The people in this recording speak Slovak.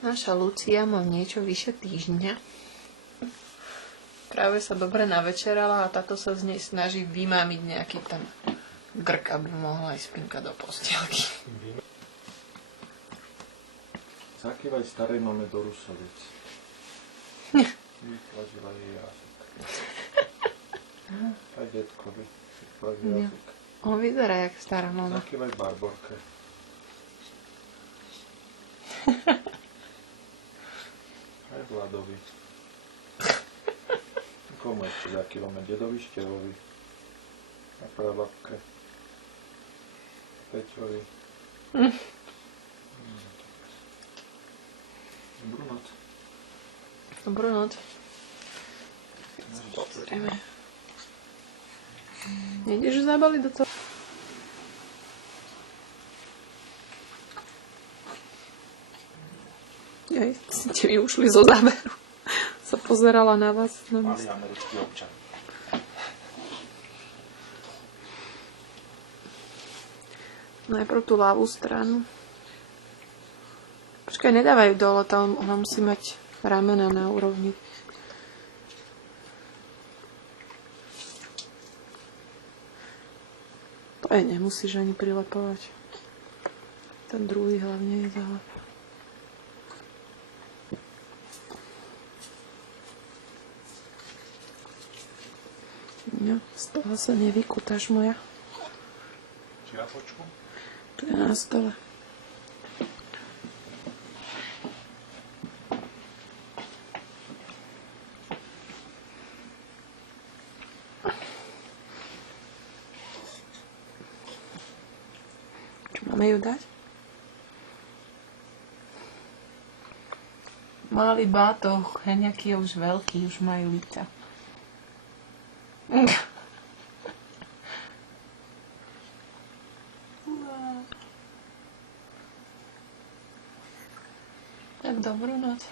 Naša Lucia má niečo vyše týždňa. Práve sa dobre navečerala a táto sa z nej snaží vymámiť nejaký ten grk, aby mohla aj spinkať do postielky. Zakývaj starej mame do Rusovic. Vyplažila jej jazyk. Aj detkovi. Vyplažil jazyk. On vyzerá jak stará mama. Zakývaj Barborke. Aj Vladovi. Komu ešte zakývame? Dedovi Števovi. A prababke. Peťovi. Dobrú noc. Dobrú noc. Pozrieme. Nejdeš zabaliť do toho? Aj, ste mi ušli zo záberu. Sa pozerala na vás. Malý americký občan. Najprv tú ľavú stranu. Počkaj, nedávajú dole, tam ona musí mať ramena na úrovni. To aj nemusíš ani prilepovať. Ten druhý hlavne je zalep. No, z toho sa nevykutáš moja. Čiapočku? Tu je na stole. Čo máme ju dať? Malý bátoh, heniaký je už veľký, už majú líca. Tak dobrú noc.